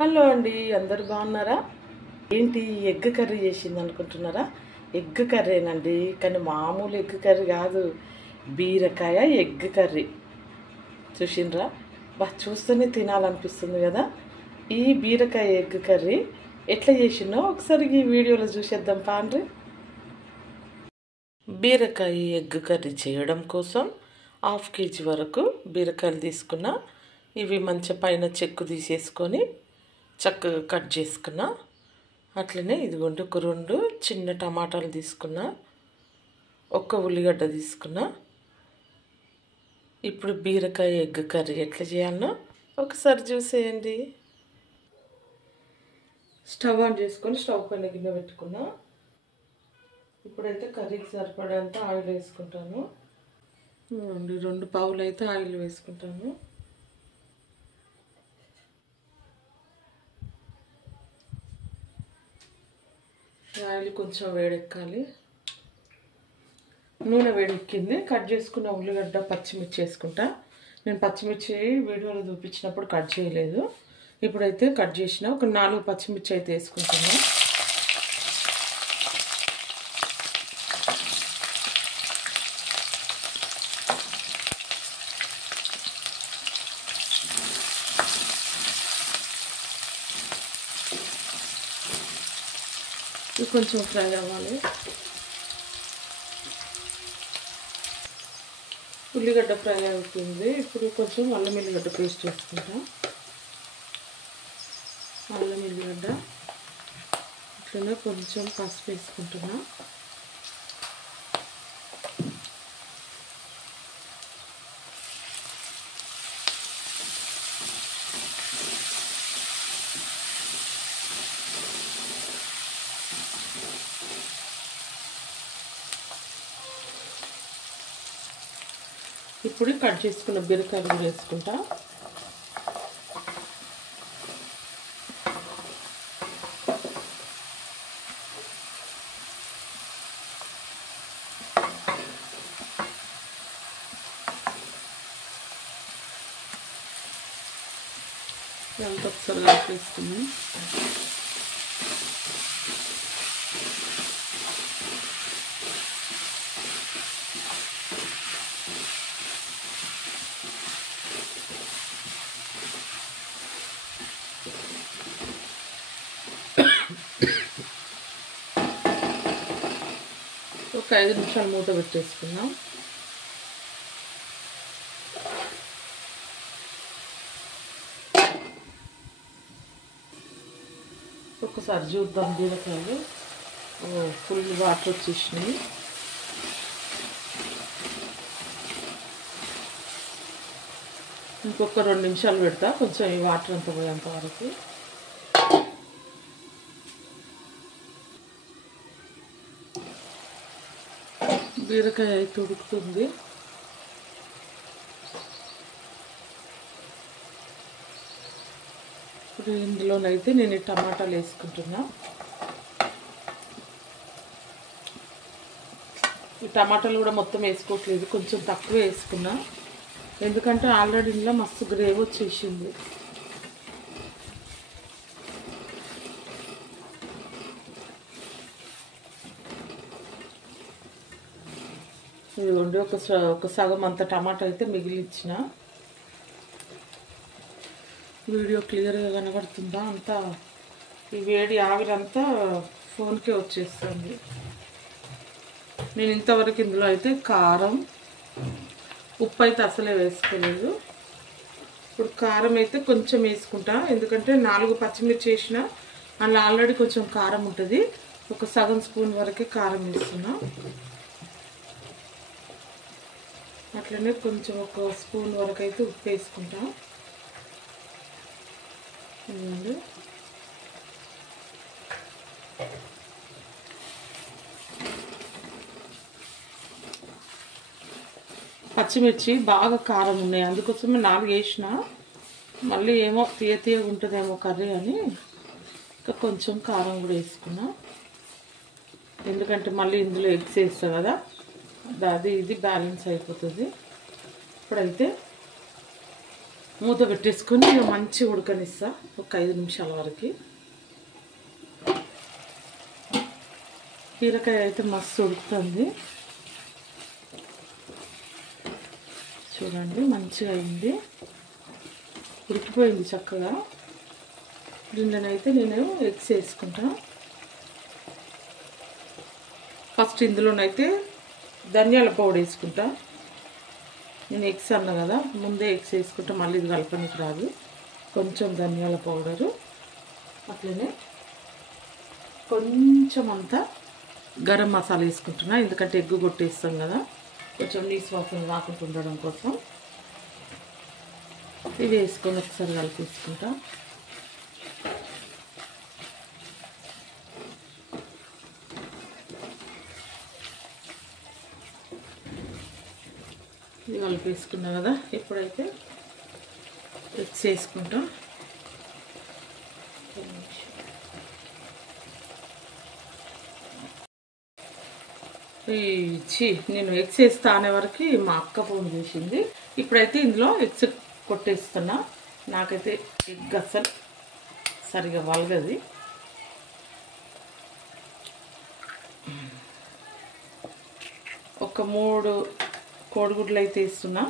Hello అండి, అందరు బాగున్నారా? ఏంటి ఎగ్ కర్రీ చేసింది అనుకుంటున్నారా? ఎగ్ కర్రీనండి, కానీ మామూలు ఎగ్ కర్రీ కాదు, బీరకాయ ఎగ్ కర్రీ. చూసిండ్రా? చూస్తేనే తినాలనిపిస్తుంది కదా. ఈ బీరకాయ ఎగ్ కర్రీ ఎట్లా చేసినో ఒకసారి ఈ వీడియోలో చూసేద్దాం పాండ్రి. బీరకాయ ఎగ్ కర్రీ చేయడం కోసం 1/2 kg వరకు బీరకాయలు తీసుకున్నా. ఇవి మంచి పైన చెక్కు తీసేసుకొని చక్కగా కట్ చేసుకున్నా. అట్లనే ఇదిగోండి, ఒక 2 చిన్న టమాటాలు తీసుకున్నా, 1 ఉల్లిగడ్డ తీసుకున్నా. ఇప్పుడు బీరకాయ ఎగ్ కర్రీ ఎట్లా చేయాలనో ఒకసారి చూసేయండి. స్టవ్ ఆన్ చేసుకొని స్టవ్ పైన గిన్నె పెట్టుకున్నా. ఇప్పుడైతే కర్రీకి సరిపడేంత ఆయిల్ వేసుకుంటాను. 2 పావులు అయితే ఆయిల్ వేసుకుంటాను. ఆయిల్ కొంచెం వేడెక్కాలి. నూనె వేడెక్కింది. కట్ చేసుకున్న ఉల్లిగడ్డ పచ్చిమిర్చి వేసుకుంటా. నేను పచ్చిమిర్చి వీడియోలో చూపించినప్పుడు కట్ చేయలేదు. ఇప్పుడైతే కట్ చేసిన ఒక 4 పచ్చిమిర్చి అయితే వేసుకుంటున్నా. ఇది కొంచెం ఫ్రై అవ్వాలి. ఉల్లిగడ్డ ఫ్రై అవుతుంది. ఇప్పుడు కొంచెం అల్లం ఎల్లిగడ్డ పేస్ట్ వేసుకుంటాం. అల్లం ఎల్లిగడ్డ ఇట్లనే కొంచెం పసుపు వేసుకుంటున్నా. ఇప్పుడు కట్ చేసుకున్న బీరకాయలు కూడా వేసుకుంటా. ఇదంతా ఒకసారి కలిపేసుకున్నాం. ఒక 5 నిమిషాలు మూత పెట్టేసుకున్నాం. ఒకసారి చూద్దాం. బీరకాయలు ఫుల్ వాటర్ వచ్చేసినాయి. ఇంకొక 2 నిమిషాలు పెడతా, కొంచెం ఈ వాటర్ అంతా పోయేంత వరకు. బీరకాయ అయితే ఉడుకుతుంది. ఇప్పుడు ఇందులోనైతే నేను ఈ టమాటాలు వేసుకుంటున్నా. ఈ టమాటాలు కూడా మొత్తం వేసుకోవట్లేదు, కొంచెం తక్కువ వేసుకున్నా. ఎందుకంటే ఆల్రెడీ ఇందులో మస్తు గ్రేవీ వచ్చేసింది. ఇదిగోండి, ఒక సగం అంత టమాటా అయితే మిగిలిచ్చిన. వీడియో క్లియర్గా కనబడుతుందా? అంతా ఈ వేడి ఆవిరంతా ఫోన్కే వచ్చేస్తుంది. నేను ఇంతవరకు ఇందులో అయితే కారం, ఉప్పు అయితే అసలే వేసుకోలేదు. ఇప్పుడు కారం అయితే కొంచెం వేసుకుంటా, ఎందుకంటే 4 పచ్చిమిర్చి వేసిన అందులో ఆల్రెడీ కొంచెం కారం ఉంటుంది. ఒక సగం స్పూన్ వరకే కారం వేస్తున్నా. అట్లనే కొంచెం 1 స్పూన్ వరకు అయితే ఉప్పు వేసుకుంటా. పచ్చిమిర్చి బాగా కారం ఉన్నాయి, అందుకోసమే 4 వేసిన. మళ్ళీ ఏమో తీయగా ఉంటుందేమో కర్రీ అని ఇంకా కొంచెం కారం కూడా వేసుకున్నా. ఎందుకంటే మళ్ళీ ఇందులో ఎగ్స్ వేస్తా కదా, అది ఇది బ్యాలెన్స్ అయిపోతుంది. ఇప్పుడైతే మూత పెట్టేసుకొని ఇక మంచిగా ఉడకనిస్తా ఒక 5 నిమిషాల వరకు. బీరకాయ అయితే మస్తు ఉడుకుతుంది చూడండి, మంచిగా అయింది, ఉడికిపోయింది చక్కగా. దీనిలోనైతే నేను ఎగ్స్ వేసుకుంటా. ఫస్ట్ ఇందులోనైతే ధనియాల పౌడర్ వేసుకుంటా. నేను ఎగ్స్ అన్నా కదా, ముందే ఎగ్స్ వేసుకుంటా, మళ్ళీ ఇది కలపనికి రాదు. కొంచెం ధనియాల పౌడరు, అట్లనే కొంచెం అంతా గరం మసాలా వేసుకుంటున్నా, ఎందుకంటే ఎగ్గు కొట్టేస్తాం కదా, కొంచెం నీసు వాసన రాకుండా ఉండడం కోసం. ఇవి వేసుకొని ఒకసారి కలిపేసుకుంటా. ఇది కలిపేసుకున్నా కదా, ఇప్పుడైతే ఎగ్స్ వేసుకుంటాం. నేను ఎగ్స్ వేస్తా అనే వరకు మా అక్క ఫోన్ చేసింది. ఇప్పుడైతే ఇందులో ఎగ్స్ కొట్టేస్తున్నా. నాకైతే ఎగ్ అస్సలు సరిగా వలగది. ఒక 3 కోడిగుడ్లు అయితే వేస్తున్నా.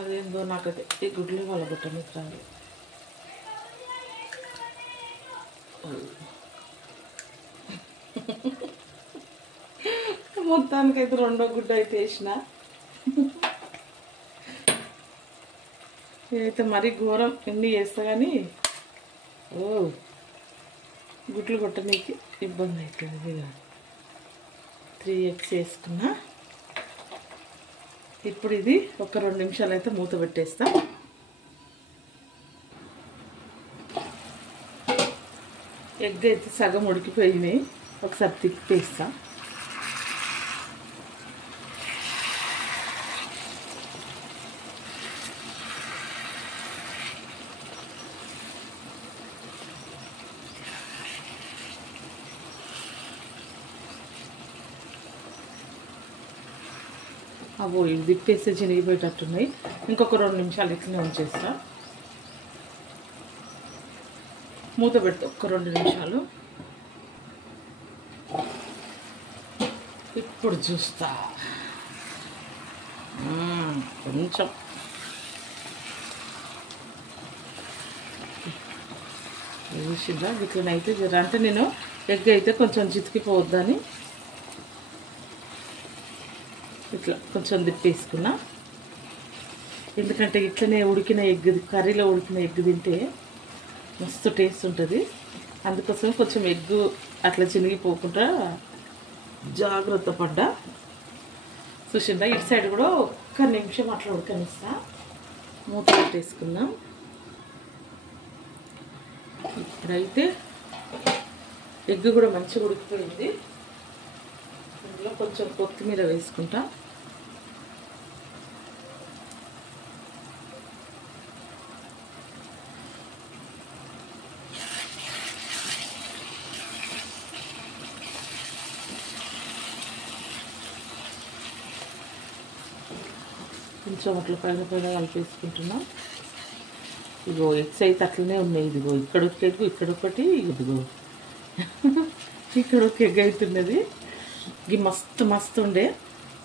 అదేందో నాకైతే ఈ గుడ్లు వలగొట్టడానికి రాదు. మొత్తానికైతే 2వ గుడ్డ అయితే వేసిన. నేనైతే మరీ ఘోరం ఎన్ని చేస్తా కానీ గుడ్లు కొట్టడానికి ఇబ్బంది అవుతుంది. 3 ఎగ్స్ వేసుకున్నా. ఇప్పుడు ఇది ఒక 2 నిమిషాలు అయితే మూత పెట్టేస్తా. ఎగ్ అయితే సగం ఉడికిపోయినాయి, ఒకసారి తిప్పేస్తా. అవో ఇవి తిప్పేస్తే చినిగిపోయేటట్టున్నాయి. ఇంకొక 2 నిమిషాలు ఇట్లనే ఉంచేస్తా. మూత పెడితే ఒక 2 నిమిషాలు. ఇప్పుడు చూస్తా. కొంచెం చూసిందా, ఇట్లనైతే అంటే నేను ఎగ్ అయితే కొంచెం చితికిపోవద్దని ఇట్లా కొంచెం తిప్పేసుకున్నా. ఎందుకంటే ఇట్లనే ఉడికిన ఎగ్, కర్రీలో ఉడికిన ఎగ్ తింటే మస్తు టేస్ట్ ఉంటుంది. అందుకోసం కొంచెం ఎగ్గు అట్లా చినిగిపోకుండా జాగ్రత్త పడ్డా. చూసిందా, ఇటు సైడ్ కూడా 1 నిమిషం అట్లా ఉడకనిస్తా. మూత పెట్టేసుకుందాం. ఇప్పుడైతే ఎగ్ కూడా మంచిగా ఉడికిపోయింది. ఇందులో కొంచెం కొత్తిమీర వేసుకుంటా. కొంచెం అట్లా పైన కలిపేసుకుంటున్నాం. ఇగో ఎగ్స్ అయితే అట్లనే ఉన్నాయి. ఇదిగో ఇక్కడ ఒక ఎగ్, ఇక్కడ ఒకటి, ఇదిగో ఇక్కడ ఒక ఎగ్ అవుతున్నది. ఇది మస్తు మస్తు ఉండే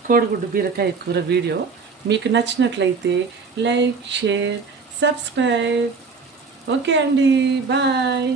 కోడిగుడ్డు బీరకాయ కూర వీడియో మీకు నచ్చినట్లయితే లైక్, షేర్, సబ్స్క్రైబ్. ఓకే అండి, బాయ్.